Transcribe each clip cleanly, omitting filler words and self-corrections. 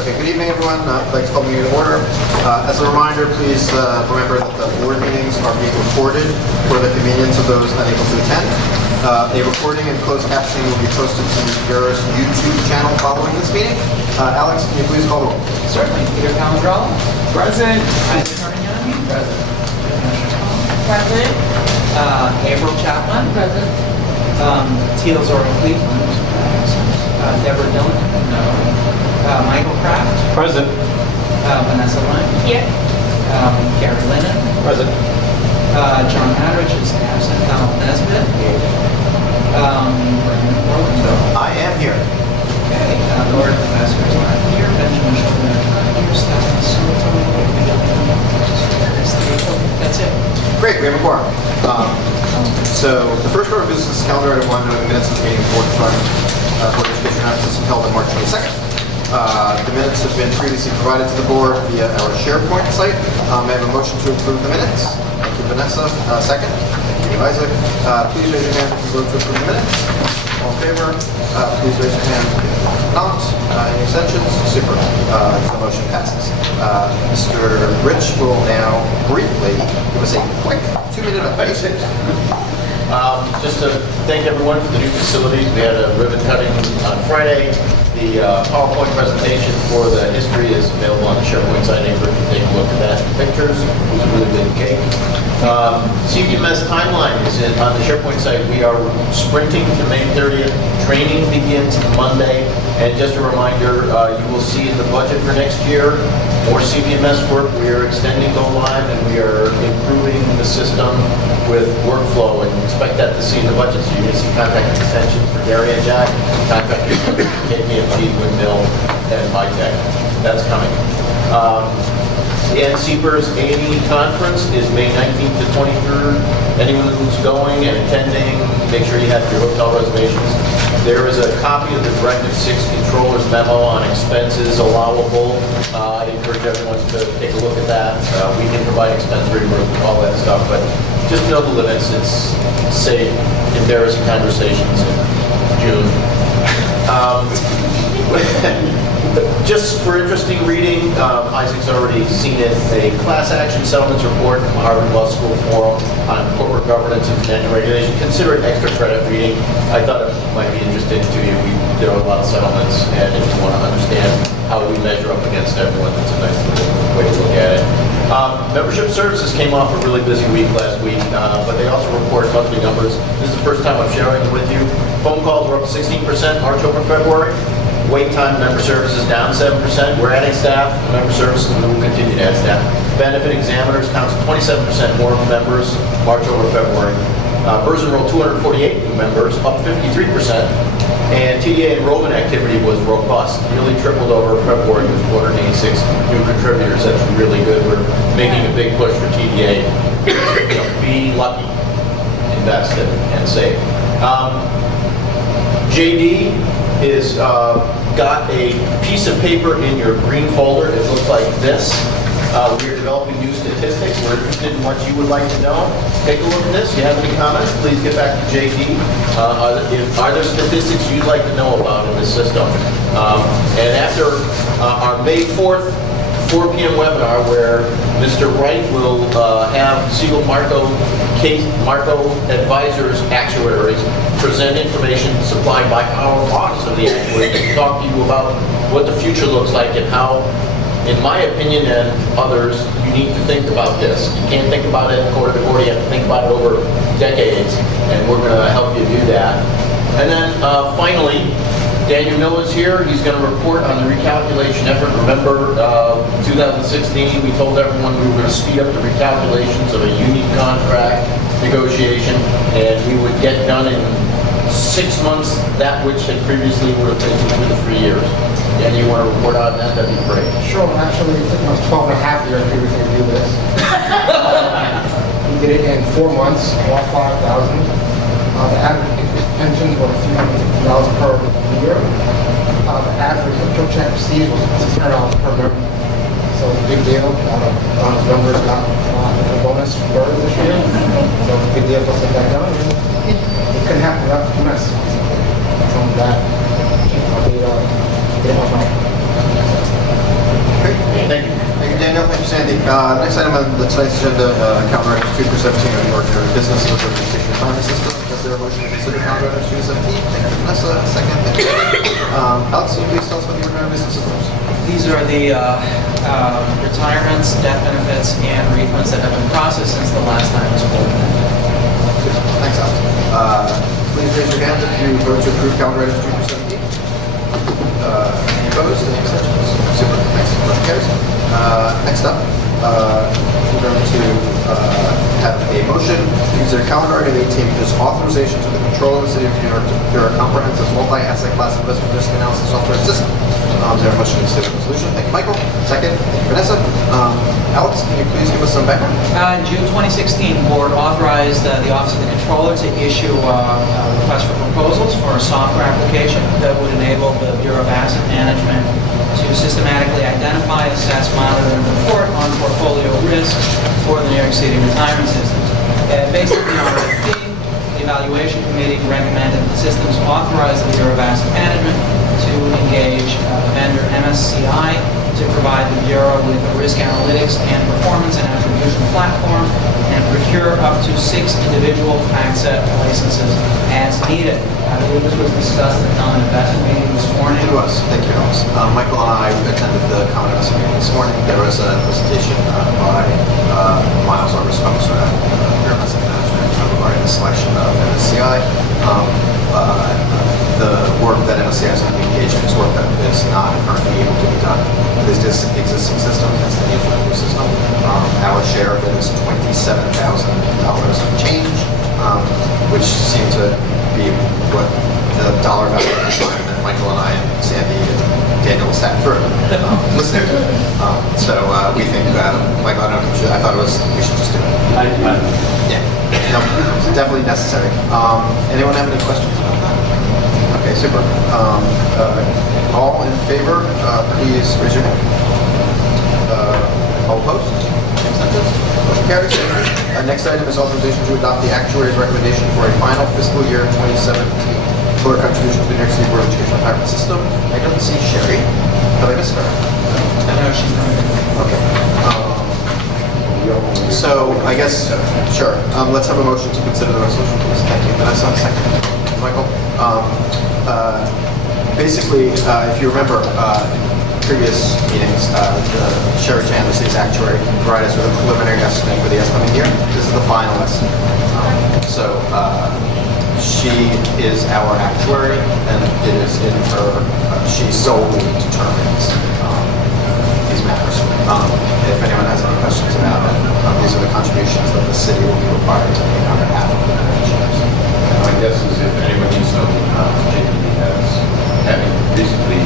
Okay, good evening, everyone. I'd like to call the meeting to order. As a reminder, please remember that the board meetings are being recorded for the convenience of those unable to attend. A recording and closed captioning will be posted to the BERS YouTube channel following this meeting. Alex, can you please call the roll? Certainly. Peter Calandrella. Present. Isaac Carmignani. Present. President. April Chapman. Present. Teal Zora Cleveland. Deborah Dillon. No. Michael Kraft. Present. Vanessa Lynn. Here. Gary Lennon. Present. John Hadrich is absent. Donald Nesbitt. Brandon Orlando. I am here. Okay. Lord Professor is not here. Benjamin Schulman is not here. Stephen That's it. Great, we have a quorum. So the first order of business is calendar item 1, noting minutes of the meeting Board of Education Offices held on March 22nd. The minutes have been previously provided to the board via our SharePoint site. May I have a motion to approve the minutes? Thank you, Vanessa. Second. Thank you, Isaac. Please raise your hand if you vote to approve the minutes. All in favor? Please raise your hand. Not. Any abstentions? Super. The motion passes. Mr. Rich will now briefly give us a quick 2-minute update. Just to thank everyone for the new facilities. We had a ribbon cutting on Friday. The PowerPoint presentation for the history is available on the SharePoint site. Anybody can take a look at that. Pictures. It was a really big cake. CPMS timeline is on the SharePoint site. We are sprinting to May 30th. Training begins Monday. And just a reminder, you will see in the budget for next year more CPMS work. We are extending Go Live and we are improving the system with workflow, and expect that to see in the budget. So you're going to see contract extensions for Gary and Jack, contract extensions for KPMG, Windmill, and MyTech. That's coming. The NCBERS A&E conference is May 19th to 23rd. Anyone who's going and attending, make sure you have your hotel reservations. There is a copy of the Directive 6 Controller's memo on expenses allowable. I encourage everyone to take a look at that. We can provide expense reimbursement, all that stuff, but just know the limits. It's safe, embarrassing conversations in June. Just for interesting reading, Isaac's already seen it, a class action settlements report from Harvard Law School Forum on corporate governance and financial regulation. Consider it extra credit reading. I thought it might be interesting to you. There are a lot of settlements, and if you want to understand how we measure up against everyone, that's a nice little way to look at it. Membership services came off a really busy week last week, but they also report monthly numbers. This is the first time I'm sharing them with you. Phone calls were up 16% March over February. Wait time member services down 7%. We're adding staff, member services, and we will continue to add staff. Benefit examiners counts 27% more members March over February. BERS enrolled 248 new members, up 53%. And TDA enrollment activity was robust, nearly tripled over February with 486 new contributors. That's really good. We're making a big push for TDA. Be lucky, invest and save. JD is got a piece of paper in your green folder. It looks like this. We are developing new statistics. We're interested in what you would like to know. Take a look at this. If you have any comments, please get back to JD. Are there statistics you'd like to know about in this system? And after our May 4th 4 p.m. webinar where Mr. Wright will have Siegel Marco Advisors Actuaries present information supplied by our office of the actuaries to talk to you about what the future looks like and how, in my opinion and others, you need to think about this. You can't think about it quarter to quarter, you have to think about it over decades, and we're going to help you do that. And then finally, Daniel Miller's here. He's going to report on the recalculation effort. Remember, 2016, we told everyone we were going to speed up the recalculations of a union contract negotiation, and we would get done in 6 months that which had previously would have taken 2 to 3 years. And you want to report on that? That'd be great. Sure, actually, it took us 12 and a half years previously to do this. We did it in 4 months, all 5,000. The average pensions were $350 per year. The average intro check received was $600 per member. So it's a big deal. Don's numbers got a bonus for BERS this year. So it's a big deal for us to get that done. It couldn't happen without the mess. From that, tonight's agenda, calendar items 2 through 17 are the ordinary business of the education retirement system. Is there a motion to consider calendar items 2 to 17? Thank you, Vanessa. Second. Thank you. Alex, can you please tell us what the ordinary business is? These are the retirements, death benefits, and refunds that have been processed since the last time this board met. Thanks, Alex. Please raise your hand if you vote to approve calendar items 2 through 17. Any opposed? Any abstentions? Super. Thanks. Motion carries. Next up, we're going to have a motion to consider calendar item 18, which is authorization to the controller of the City of New York to prepare a comprehensive multi-asset class investment risk analysis software system. Is there a motion to consider the resolution? Thank you, Michael. Second. Thank you, Vanessa. Alex, can you please give us some background? In June 2016, the board authorized the Office of the Controller to issue a request for proposals for a software application that would enable the Bureau of Asset Management to systematically identify, assess, monitor, and report on portfolio risk for the New York City retirement system. Based on the RFP, the evaluation committee recommended the systems authorize the Bureau of Asset Management to engage the vendor MSCI to provide the Bureau with a risk analytics and performance and attribution platform and procure up to 6 individual FactSet licenses as needed. I believe this was discussed at the common investment meeting this morning. It was. Thank you, Alex. Michael and I attended the common investment meeting this morning. There was a presentation by Miles Arbus-Combs at Bureau of Asset Management regarding the selection of MSCI. The work that MSCI is going to engage in is work that is not currently able to be done with this existing system. That's the need for the new system. Our share of it is $27,000 of change, which seemed to be what the dollar value of the time that Michael and I and Sandy and Daniel sat through listening to. So we think, Michael, I don't know, I thought we should just do it. Yeah, no, definitely necessary. Anyone have any questions about that? Okay, super. All in favor, please raise your hand. All opposed? Abstentions? Motion carries. Next item is authorization to adopt the actuary's recommendation for a final fiscal year 2017 total contribution to the New York City Board of Education retirement system. I don't see Sherry. Have I missed her? No, she's not. Okay. So I guess, sure. Let's have a motion to consider the resolution, please. Thank you. Vanessa, second. Michael. Basically, if you remember, in previous meetings, Sherry Chan, the city's actuary, provided us with a preliminary estimate for the upcoming year. This is the final estimate. So she is our actuary, and it is in her, she solely determines these matters. If anyone has any questions about it, these are the contributions that the city will be required to make on behalf of the beneficiaries. My guess is if anyone needs to know, JPD has, having recently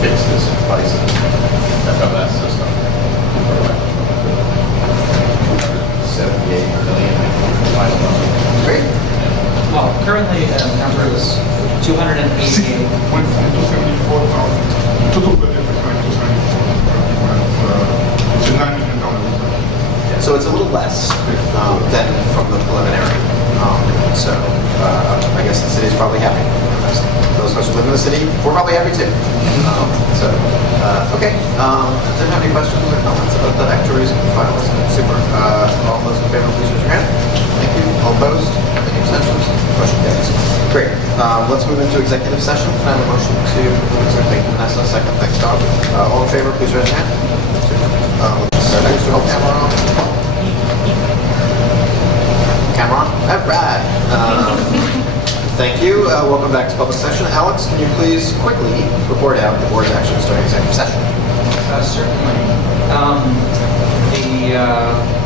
fixed this and priced this FMS system for about 278 million. Great. Well, currently the number is 288. 274,000. Total budget is 274. It's a $9 million. So it's a little less than from the preliminary. So I guess the city's probably happy. Those of us who live in the city, we're probably happy too. Okay. Does anyone have any questions or comments about the actuaries and the finalists? Super. All those in favor, please raise your hand. Thank you. All opposed? Any abstentions? Motion carries. Great. Let's move into executive session. Can I have a motion to move into executive session? Second. Thanks, Don. All in favor, please raise your hand. Thanks to help camera on. Camera on. All right. Thank you. Welcome back to public session. Alex, can you please quickly report out the board's actions during executive session? Certainly. The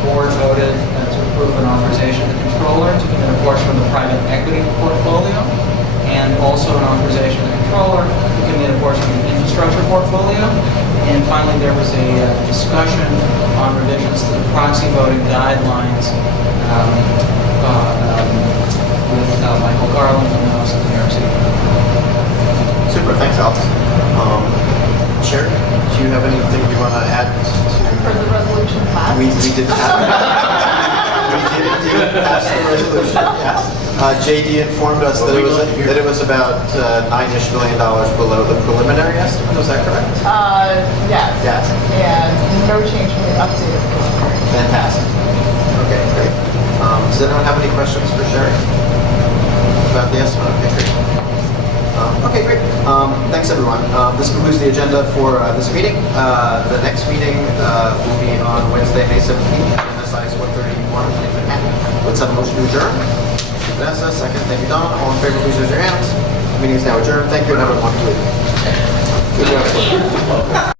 board voted to approve an authorization of the controller to commit a portion of the private equity portfolio, and also an authorization of the controller to commit a portion of the infrastructure portfolio. And finally, there was a discussion on revisions to the proxy voting guidelines with Michael Garland from the Office of the New York City. Super. Thanks, Alex. Sherry, do you have anything you want to add For the resolution passed. We did have we did pass the resolution. Yes. JD informed us that it was about $9-ish million below the preliminary estimate. Was that correct? Yes. Yes. And no change from the updated preliminary. Fantastic. Okay, great. Does anyone have any questions for Sherry about the estimate? Okay, great. Okay, great. Thanks, everyone. This concludes the agenda for this meeting. The next meeting will be on Wednesday, May 17th, at MSIS 131 in Manhattan. Let's have a motion to adjourn. Vanessa, second. Thank you, Don. All in favor, please raise your hands. The meeting is now adjourned. Thank you, and have a wonderful evening. Good job.